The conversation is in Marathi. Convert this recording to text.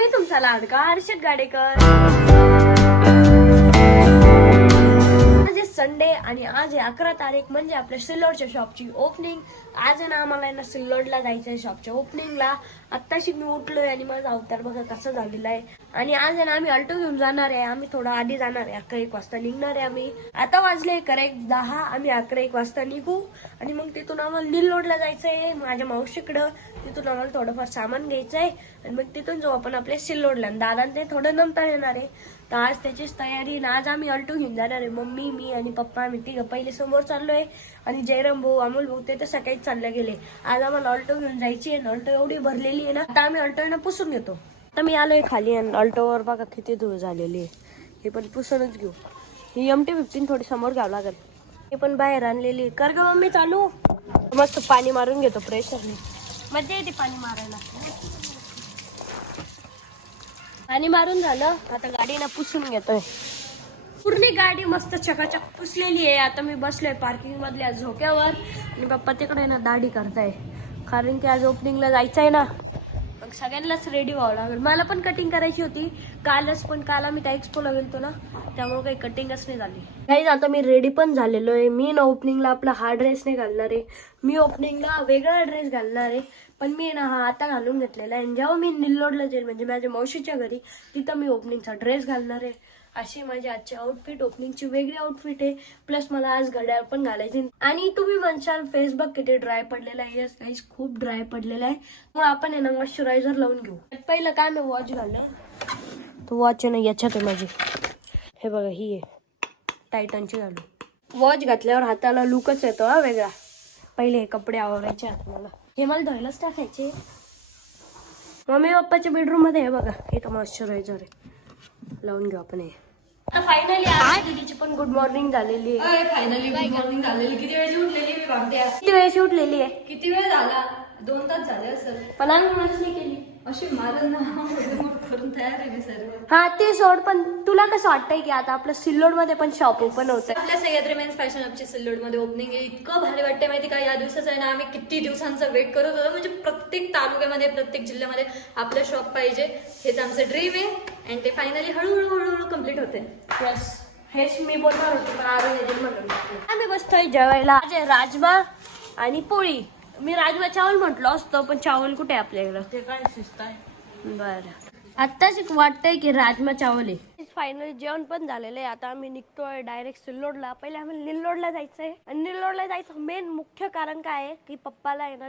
मी तुमचा लाडका हर्षद गाडेकर. आज आहे संडे आणि आज आहे 11 तारीख, म्हणजे आपल्या सिल्लोडच्या शॉपची ओपनिंग. आज आहे ना आम्हाला आहे ना सिल्लोडला जायचंय शॉपच्या ओपनिंगला. आत्ताशी मी उठलोय आणि माझा अवतार बघा कसा झालेला आहे. आणि आज आहे ना आम्ही अल्टो घेऊन जाणार आहे. आम्ही थोडा आधी जाणार आहे, 11-1 वाजता निघणार आहे आम्ही. आता वाजले करेक्ट 10. आम्ही 11-1 वाजता निघू आणि मग तिथून आम्हाला निल्लोडला जायचंय माझ्या मावशीकडं. तिथून आम्हाला थोडंफार सामान घ्यायचंय आणि मग तिथून जाऊ आपण आपल्या सिल्लोडला. दादा ते थोडं नंतर येणार आहे, तर आज त्याचीच तयारी. ना आज आम्ही अल्टो घेऊन जाणार आहे, मम्मी, मी आणि पप्पा. आम्ही तिघं पहिले समोर चाललोय आणि जयराम भाऊ, अमोल भाऊ ते तर सकाळीच चालले गेले. आज आम्हाला अल्टो घेऊन जायची आहे. अल्टो एवढी भरलेली आहे ना, आता आम्ही अल्टो ना पुसून घेतो. आता मी आलोय खाली आणि अल्टोवर बघा किती धूळ झालेली आहे. हे पण पुसूनच घेऊ. ही MT-15 थोडी समोर घ्यावं लागेल. हे पण बाहेर आणलेली. कर ग मम्मी चालू. मस्त पाणी मारून घेतो प्रेशरने, मजा येते पाणी मारायला. पाणी मारून झालं, आता गाडीला पुसून घेतोय. पूर्ण गाडी मस्त चकाचक पुसलेली आहे. आता मी बसलोय पार्किंग मधल्या झोक्यावर आणि पप्पा तिकडे ना दाढी करताय, कारण की आज ओपनिंगला जायचंय ना. मग सगळ्यांनाच रेडी व्हावं लागेल. मला पण कटिंग करायची होती कालच, पण काल आम्ही त्या एक्सपोला गेलतो ना, त्यामुळे काही कटिंगच नाही झाली. काही आता मी रेडी पण झालेलो आहे. मी ना ओपनिंगला आपला हा ड्रेस नाही घालणार आहे, मी ओपनिंगला वेगळा ड्रेस घालणार आहे. पण मी ना हा आता घालून घेतलेला आहे. जेव्हा मी निल्लोडला जाईल म्हणजे माझ्या मावशीच्या घरी, तिथं मी ओपनिंगचा ड्रेस घालणार आहे. अशी माझी आजची आउटफिट, ओपनिंगची वेगळी आउटफिट आहे. प्लस मला आज घड्याळ पण घालायची. आणि तुम्ही म्हणशाल फेसबुक किती ड्राय पडलेला आहे. यस गाईज, खूप ड्राय पडलेला आहे. मग आपण आहे ना मॉइश्चरायझर लावून घेऊ. पहिलं काय मी वॉच घाललं, तो वॉच आहे ना याच्यात आहे माझी. हे बघा, ही आहे टायटनची घालू. वॉच घातल्यावर हाताला लुकच येतो हा वेगळा. पहिले हे कपडे आवरायचे हाताला, हे मला धुवायलाच टाकायचे. मम्मी पप्पाच्या बेडरूम मध्ये हे बघा, हे तर मॉइश्चरायझर आहे, लावून घेऊ आपण. हे आता फायनली दीदीची पण गुड मॉर्निंग झालेली आहे. फायनली गुड मॉर्निंग झालेली. किती वेळची उठलेली मी भामट्या? किती वेळची उठलेली आहे? किती वेळ झाला? 2 तास झाले असेल. पण आम्ही मलाच नाही केली. अशी मारून करून तयार आहे मी सर्व. हा ते सोड, पण तुला कसं वाटतंय की आता आपलं सिल्लोड मध्ये पण शॉप ओपन होतंय? आपल्या सह्याद्री मेन्स फॅशन हबची सिल्लोड मध्ये ओपनिंग आहे. इतकं भारी वाटतंय माहिती का. या दिवसाचं आहे ना आम्ही किती दिवसांचा वेट करत होतो. म्हणजे प्रत्येक तालुक्यामध्ये, प्रत्येक जिल्ह्यामध्ये आपलं शॉप पाहिजे, हेच आमचं ड्रीम आहे. आणि ते फायनली हळूहळू कम्प्लीट होते. यस, हेच मी बोलणार होते, पण आरोग्य म्हणून आम्ही बसतोय जेवायला. राजमा आणि पोळी. मी राजमा चावल म्हटलो असतो, पण चावल कुठे आपल्याकडं? ते काय शिस्त आहे. बरं, आत्ताच वाटतंय की राजमा चावल आहे. फायनली जेवण पण झालेलं आहे. आता आम्ही निघतोय डायरेक्ट सिल्लोडला. पहिले आम्ही निल्लोडला जायचंय. आणि निल्लोडला जायचं मेन मुख्य कारण काय आहे की पप्पाला आहे ना